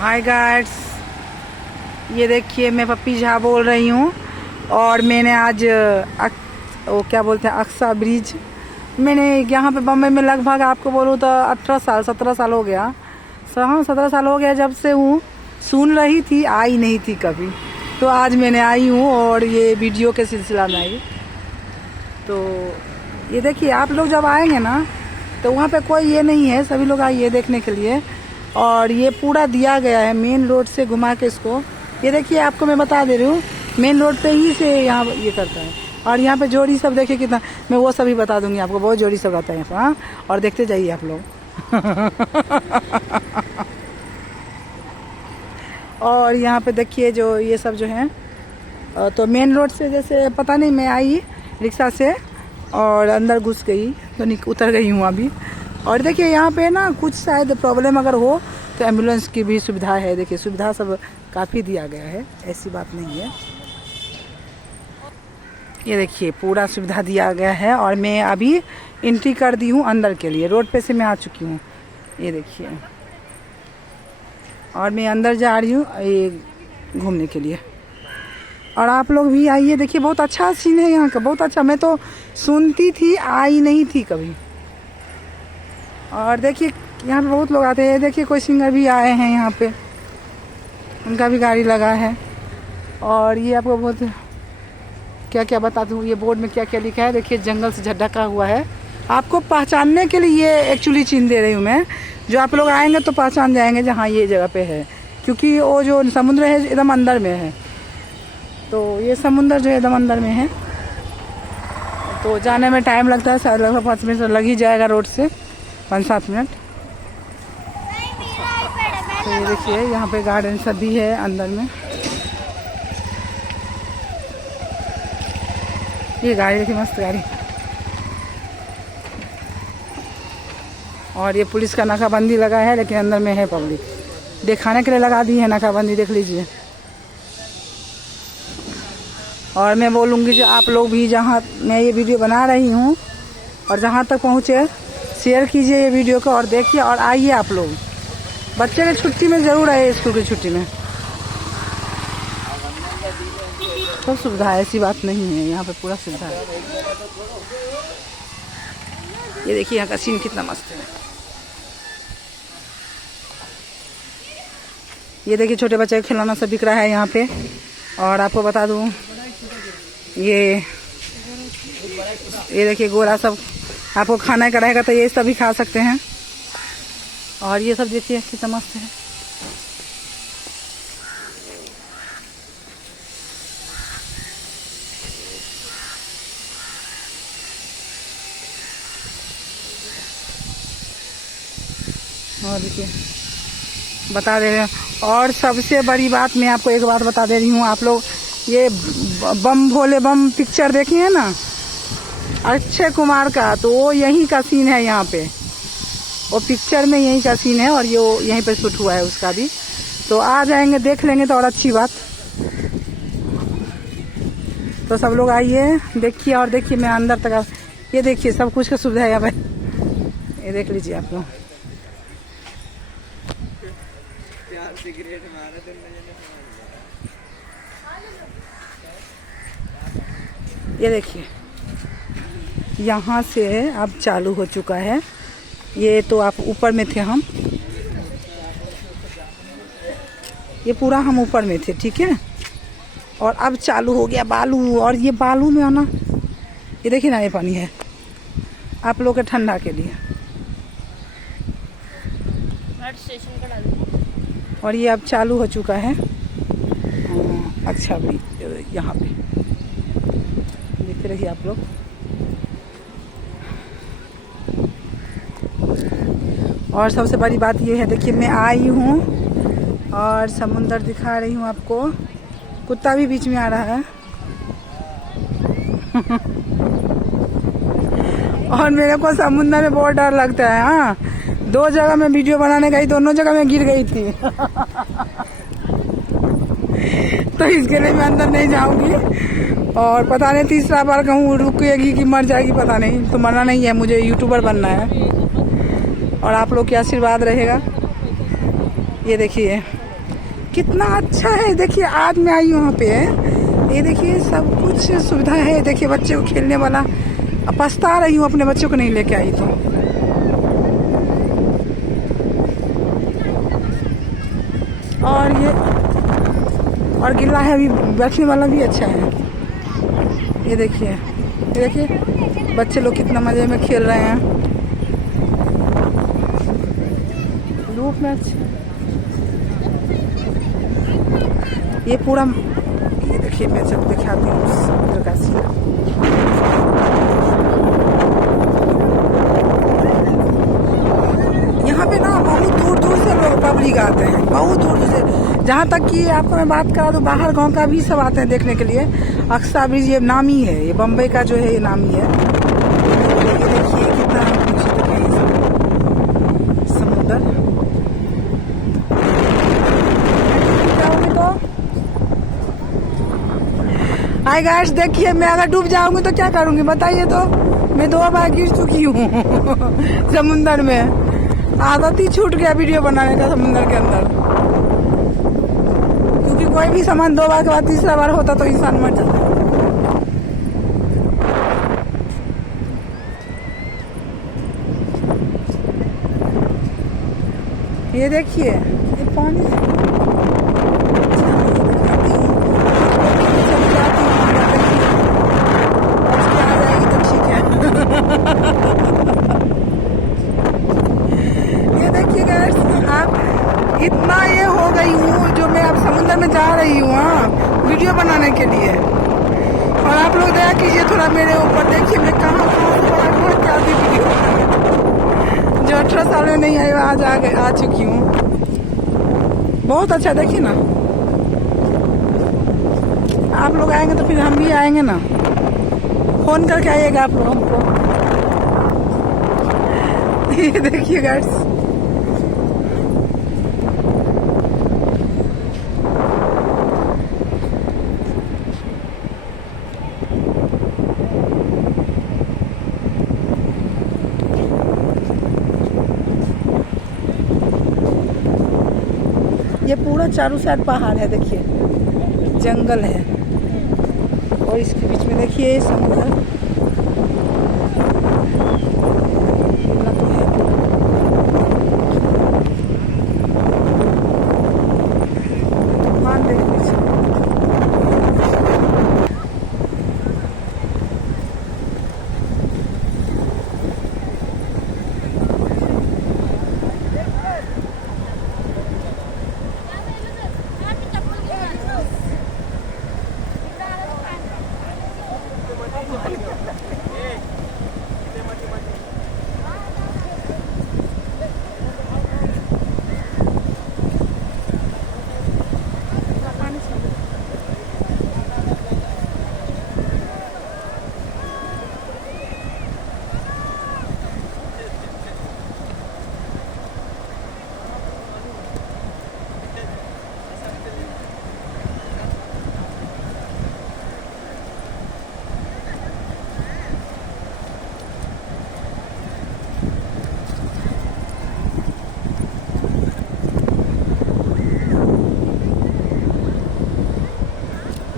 Hi guys, ये देखिए मैं पप्पी झा बोल रही हूँ। और मैंने आज वो क्या बोलते हैं अक्सा ब्रिज, मैंने यहाँ पे बम्बई में लगभग आपको बोलूँ तो 17 साल हो गया। हाँ 17 साल हो गया जब से हूँ। सुन रही थी, आई नहीं थी कभी, तो आज मैंने आई हूँ और ये वीडियो के सिलसिला में आई। तो ये देखिए आप लोग जब आएंगे ना तो वहाँ पे कोई ये नहीं है, सभी लोग आइए देखने के लिए। और ये पूरा दिया गया है मेन रोड से घुमा के इसको। ये देखिए आपको मैं बता दे रही हूँ, मेन रोड पे ही से यहाँ ये करता है। और यहाँ पे जोड़ी सब देखिए कितना, मैं वो सभी बता दूंगी आपको, बहुत जोड़ी सब रहता है यहाँ पे। हाँ, और देखते जाइए आप लोग। और यहाँ पे देखिए जो ये सब जो है, तो मेन रोड से जैसे पता नहीं मैं आई रिक्शा से और अंदर घुस गई तो उतर गई हूँ अभी। और देखिए यहाँ पे ना कुछ शायद प्रॉब्लम अगर हो तो एम्बुलेंस की भी सुविधा है। देखिए सुविधा सब काफ़ी दिया गया है, ऐसी बात नहीं है। ये देखिए पूरा सुविधा दिया गया है। और मैं अभी एंट्री कर दी हूँ अंदर के लिए, रोड पे से मैं आ चुकी हूँ। ये देखिए, और मैं अंदर जा रही हूँ ये घूमने के लिए। और आप लोग भी आइए, देखिए बहुत अच्छा सीन है यहाँ का, बहुत अच्छा। मैं तो सुनती थी, आई नहीं थी कभी। और देखिए यहाँ पे बहुत लोग आते हैं। देखिए कोई सिंगर भी आए हैं यहाँ पे, उनका भी गाड़ी लगा है। और ये आपको बहुत क्या क्या बता दूँ, ये बोर्ड में क्या क्या लिखा है। देखिए जंगल से ढका हुआ है, आपको पहचानने के लिए ये एक्चुअली चिन्ह दे रही हूँ मैं। जो आप लोग आएंगे तो पहचान जाएंगे जहाँ ये जगह पे है, क्योंकि वो जो समुद्र है एकदम अंदर में है। तो ये समुद्र जो एकदम अंदर में है, तो जाने में टाइम लगता है, शायद लगभग 5 मिनट लग ही जाएगा रोड से, 5-7 मिनट। तो ये देखिए यहाँ पे गार्डन सब भी है अंदर में। ये गाड़ी देखिए, मस्त गाड़ी। और ये पुलिस का नाकाबंदी लगा है, लेकिन अंदर में है पब्लिक, दिखाने के लिए लगा दी है नाकाबंदी, देख लीजिए। और मैं बोलूँगी जो आप लोग भी जहाँ मैं ये वीडियो बना रही हूँ और जहाँ तक पहुँचे शेयर कीजिए ये वीडियो को और देखिए। और आइए आप लोग, बच्चे की छुट्टी में ज़रूर आइए, स्कूल की छुट्टी में। सब सुविधा है, ऐसी बात नहीं है, यहाँ पे पूरा सुविधा है। ये देखिए यहाँ का सीन कितना मस्त है। ये देखिए छोटे बच्चे का खिलौना सब बिक रहा है यहाँ पे। और आपको बता दूँ ये देखिए गोला सब, आपको खाना का रहेगा तो ये सब भी खा सकते हैं। और ये सब देखिए कितना मस्त है। और देखिए बता दे रहे हैं। और सबसे बड़ी बात मैं आपको एक बात बता दे रही हूँ, आप लोग ये बम भोले बम पिक्चर देखे हैं ना अक्षय कुमार का, तो वो यहीं का सीन है यहाँ पे। वो पिक्चर में यहीं का सीन है और ये यहीं पे शूट हुआ है उसका भी। तो आ जाएंगे, देख लेंगे तो और अच्छी बात। तो सब लोग आइए देखिए। और देखिए मैं अंदर तक, ये देखिए सब कुछ का सुविधा है यहाँ पे, ये देख लीजिए आप लोग। ये देखिए यहाँ से अब चालू हो चुका है। ये तो आप ऊपर में थे, हम ये पूरा हम ऊपर में थे, ठीक है। और अब चालू हो गया बालू। और ये बालू में आना, ये देखिए ना, ये पानी है आप लोग के ठंडा के लिए। और ये अब चालू हो चुका है। अच्छा भी यहाँ पे देखते रहिए आप लोग। और सबसे बड़ी बात ये है, देखिए मैं आई हूँ और समुंदर दिखा रही हूँ आपको। कुत्ता भी बीच में आ रहा है। और मेरे को समुंदर में बहुत डर लगता है। हाँ, 2 जगह मैं वीडियो बनाने गई, दोनों जगह मैं गिर गई थी। तो इसके लिए मैं अंदर नहीं जाऊंगी। और पता नहीं तीसरा बार कहूँ रुकेगी कि मर जाएगी, पता नहीं। तो मरना नहीं है, मुझे यूट्यूबर बनना है और आप लोग के आशीर्वाद रहेगा। ये देखिए कितना अच्छा है। देखिए आज मैं आई वहाँ पे, ये देखिए सब कुछ सुविधा है। देखिए बच्चे को खेलने वाला। अब पछता रही हूँ अपने बच्चों को नहीं लेके आई तो। और ये और गिल्ला है, अभी बैठने वाला भी अच्छा है। ये देखिए बच्चे लोग कितना मजे में खेल रहे हैं धूप में। ये पूरा, ये देखिए मैं जब दिखाती हूँ समुद्र का सीन। यहाँ पे ना बहुत दूर दूर से लोग पब्लिक आते हैं, बहुत दूर दूर से। जहाँ तक कि आपको मैं बात करा तो बाहर गांव का भी सब आते हैं देखने के लिए। अक्सा ब्रिज ये नामी है, ये बम्बई का जो है ये नामी है। ये देखिए कितना समुद्र। हाय गाइस, देखिए मैं अगर डूब जाऊंगी तो क्या करूंगी बताइए तो। मैं 2 बार गिर चुकी हूँ समुंदर में। आदत ही छूट गया वीडियो बनाने का समुंदर के अंदर, क्योंकि कोई भी सामान 2 बार के बाद तीसरा बार होता तो इंसान मर जाता। ये देखिए ये पानी ये देखिए गाइस, आप इतना ये हो गई हूँ जो मैं अब समुद्र में जा रही हूँ वीडियो बनाने के लिए। और आप लोग दया कीजिए थोड़ा मेरे ऊपर। देखिए मैं कहाँ क्या वीडियो जो 18 साल में नहीं आई आज आ चुकी हूँ। बहुत अच्छा। देखिए ना, आप लोग आएंगे तो फिर हम भी आएंगे ना। फोन करके आइएगा आप लोग हमको। ये देखिए गाइस, ये पूरा चारों साइड पहाड़ है। देखिए जंगल है और इसके बीच में देखिए समुद्र।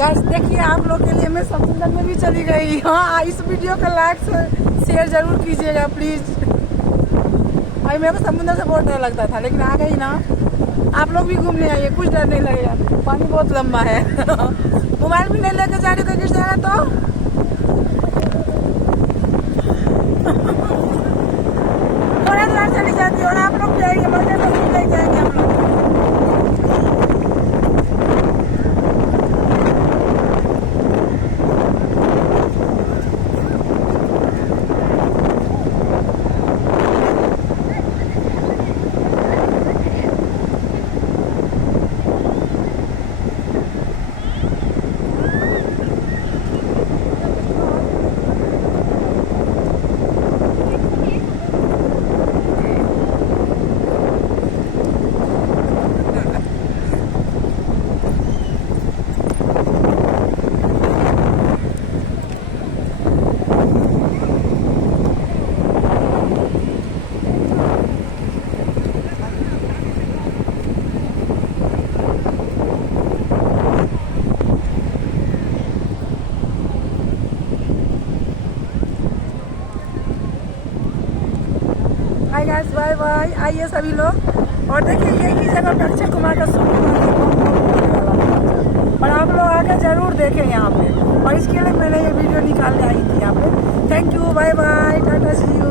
गाइस देखिए आप लोग के लिए मैं समुद्र में भी चली गई। हाँ, इस वीडियो का लाइक शेयर जरूर कीजिएगा प्लीज। भाई मेरे को समुद्र से बहुत डर लगता था, लेकिन आ गई ना। आप लोग भी घूमने आइए, कुछ डर नहीं लगेगा। पानी बहुत लंबा है। मोबाइल भी नहीं लेकर जा रही तो गिर जाएगा तो। थोड़ा दूर चली जाती है और आप लोग भी आइए, मजे में ले जाएंगे हम लोग। Guys, bye bye. आइए सभी लोग, और देखिए यही जगह पे अक्षय कुमार का शूटिंग और आप लोग आकर जरूर देखें यहाँ पे, और इसके लिए मैंने ये वीडियो निकालने आई थी यहाँ पे। Thank you, bye bye, tata, see you.